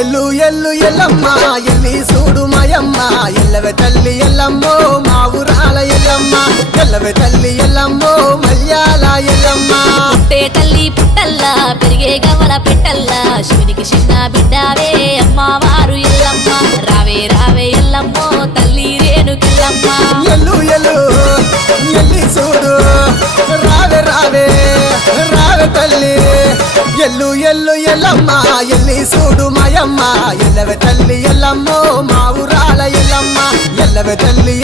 ఎల్లు ఎల్లు ఎల్లమ్మ ఎల్లి చూడు మాయమ్మ ఎల్లవే తల్లి ఎల్లమ్మో మా ఊరాల ఎల్లమ్మ ఎల్లవే తల్లి ఎల్లమ్మో మల్యాల ఎల్లమ్మ పుట్టే తల్లి పుట్టల్లా పెరిగే గవల పెట్టల్లా శివునికి చిన్న బిడ్డావే అమ్మవారు ఎల్లమ్మ రావే రావే ఎల్లమ్మో తల్లి రేణుకెల్లమ్మ ఎల్లు ఎల్లు ఎల్లి చూడు రావే రావే రావే తల్లి ఎల్లు ఎల్లు ఎల్లమ్మ ఎల్లి చూడు మాయమ్మ ఎల్లవే తల్లి ఎల్లమ్మో మా ఊరాల ఎల్లమ్మ ఎల్లవే తల్లి